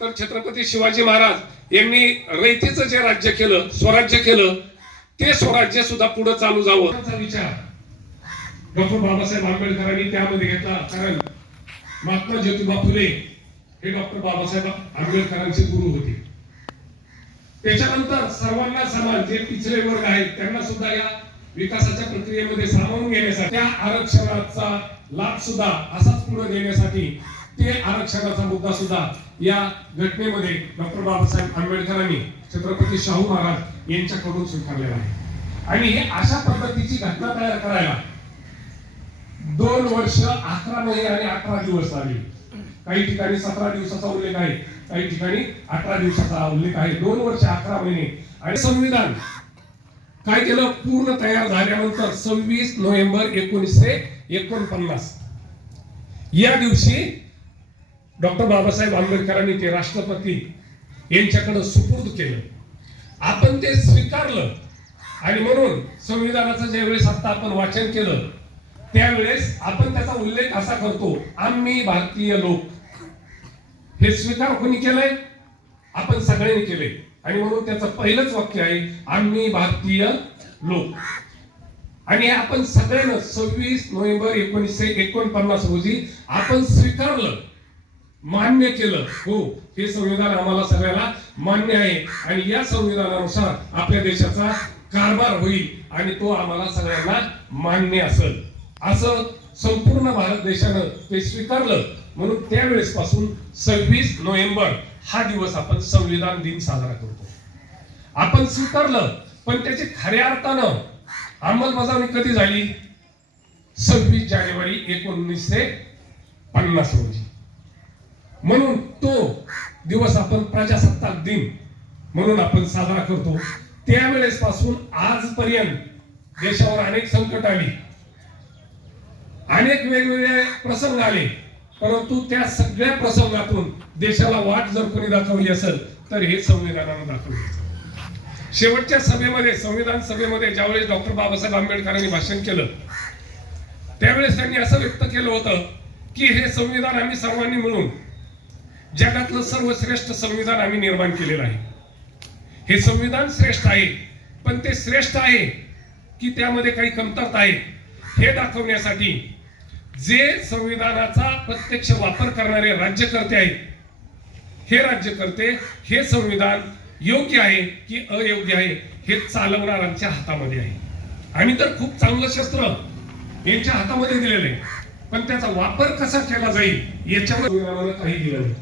तर छत्रपती शिवाजी महाराज यांनी रयतेचं जे राज्य केलं, स्वराज्य केलं, ते स्वराज्य सुद्धा पुढे चालू जावं याचा विचार डॉक्टर बाबासाहेब आंबेडकरांनी त्यामध्ये घेतला. कारण महात्मा ज्योतिबा फुले हे डॉक्टर बाबासाहेब आंबेडकरांचे गुरु होते. त्याच्यानंतर सर्वांना समान जे पिछले वर्ग आहेत त्यांना सुद्धा या विकासाच्या प्रक्रियेमध्ये सामावून घेण्यासाठी त्या आरक्षणाचा लाभ सुद्धा असाच पुढे देण्यासाठी ते आरक्षणाचा मुद्दा सुद्धा या घटनेमध्ये डॉक्टर बाबासाहेब आंबेडकरांनी छत्रपती शाहू महाराज यांच्याकडून स्वीकारलेला आहे. आणि हे अशा पद्धतीची घटना तयार करायला 2 वर्ष 11 महिने आणि 18 दिवस लागले. काही ठिकाणी 17 दिवसाचा उल्लेख आहे, काही ठिकाणी 18 दिवसाचा उल्लेख आहे. 2 वर्ष 11 महिने. आणि संविधान काय केलं, पूर्ण तयार झाल्यानंतर 26 नोव्हेंबर 1949 या दिवशी डॉक्टर बाबासाहेब आंबेडकरांनी ते राष्ट्रपती यांच्याकडे सुपूर्द केलं. आपण ते स्वीकारलं. आणि म्हणून संविधानाचं ज्यावेळेस आता आपण वाचन केलं त्यावेळेस आपण त्याचा उल्लेख असा करतो, आम्ही भारतीय लोक. हे स्वीकार कोणी केलंय? आपण सगळ्यांनी केलंय. आणि म्हणून त्याचं पहिलंच वाक्य आहे, आम्ही भारतीय लोक. आणि आपण सगळ्यांना 26 नोव्हेंबर 1949 रोजी आपण स्वीकारलं, मान्य केलं. हो, हे संविधान आम्हाला सगळ्याला मान्य आहे आणि या संविधानानुसार आपल्या देशाचा कारभार होईल आणि तो आम्हाला सगळ्यांना मान्य असेल असं संपूर्ण भारत देशानं ते स्वीकारलं. म्हणून त्यावेळेस पासून 26 नोव्हेंबर हा दिवस आपण संविधान दिन साजरा करतो. आपण स्वीकारलं, पण त्याची खऱ्या अर्थानं अंमलबजावणी कधी झाली? 26 जानेवारी 1950 रोजी. म्हणून तो दिवस आपण प्रजासत्ताक दिन म्हणून आपण साजरा करतो. त्यावेळेस पासून आजपर्यंत देशावर अनेक संकट आली, अनेक वेगवेगळे प्रसंग आले, परंतु त्या सगळ्या प्रसंगातून देशाला वाट जर कोणी दाखवली असेल तर हे संविधानानं दाखवली. शेवटच्या सभेमध्ये, संविधान सभेमध्ये ज्यावेळेस डॉक्टर बाबासाहेब आंबेडकरांनी भाषण केलं त्यावेळेस त्यांनी असं व्यक्त केलं होतं की हे संविधान आम्ही सर्वांनी मिळून जगातलं सर्वश्रेष्ठ संविधान आम्ही निर्माण केलेलं आहे. हे संविधान श्रेष्ठ आहे, पण ते श्रेष्ठ आहे की त्यामध्ये काही कमतरता आहे हे दाखवण्यासाठी जे संविधानाचा प्रत्यक्ष वापर करणारे राज्यकर्ते आहेत, हे राज्यकर्ते हे संविधान योग्य आहे की अयोग्य आहे हे चालवणाऱ्यांच्या हातामध्ये आहे. आणि तर खूप चांगलं शस्त्र यांच्या हातामध्ये दिलेलं आहे, पण त्याचा वापर कसा केला जाईल याच्यावर काही दिलं नाही.